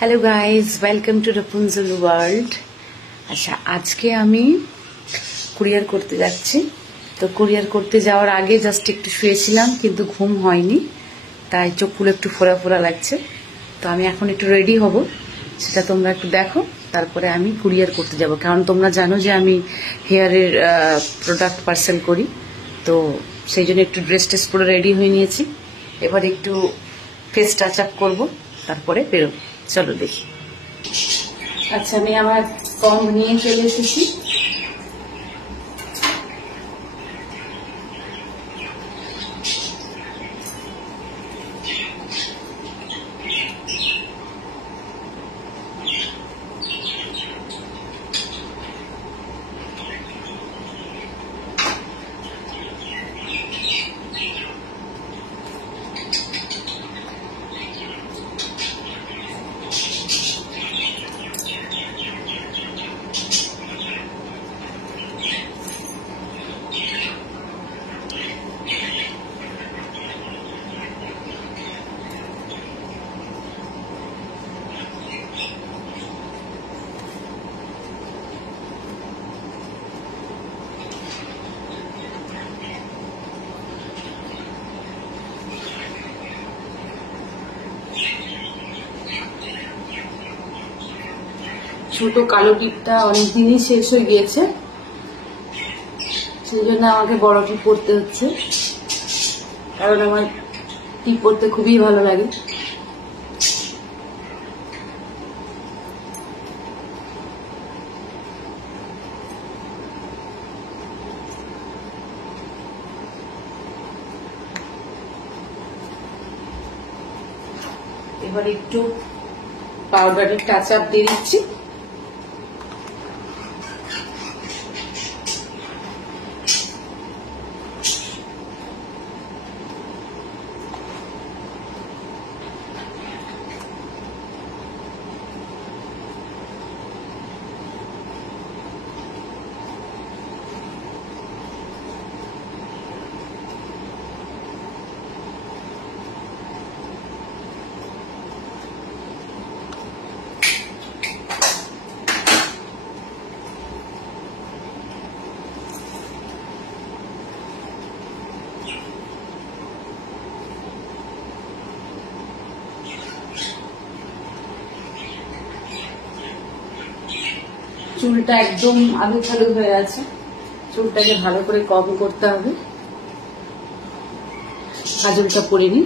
Hello guys welcome to Rapunzel world. अच्छा आज के आमी कुरियर करते जाচ্ছি। तो कुरियर करते যাওয়ার আগে জাস্ট একটু শুয়েছিলাম কিন্তু ঘুম হয়নি, তাই চোখগুলো একটু ফোড়া ফোড়া লাগছে। তো আমি এখন একটু রেডি হব, সেটা তোমরা একটু দেখো। তারপরে আমি কুরিয়ার করতে যাব, কারণ তোমরা জানো যে আমি হেয়ারের প্রোডাক্ট পার্সেল করি। তো সেই জন্য একটু ড্রেস টেস পরে রেডি হয়ে নিয়েছি। এবার একটু ফেস টাচ আপ করবো, তারপরে বেরোব। চলো দেখি। আচ্ছা আমি আমার কম নিয়ে চলে এসেছি। ছোট কালো টিপটা অনেকদিনই শেষ হয়ে গিয়েছে, সেই জন্য আমাকে বড় টিপ পরতে হচ্ছে, কারণ আমার টিপ পরতে খুবই ভালো লাগে। এবার একটু পাউডারের টাচ আপ দিয়ে দিচ্ছি। চুলটা একদম আলু ফালু হয়ে আছে, চুলটাকে ভালো করে কম করতে হবে। কাজলটা পরে নি।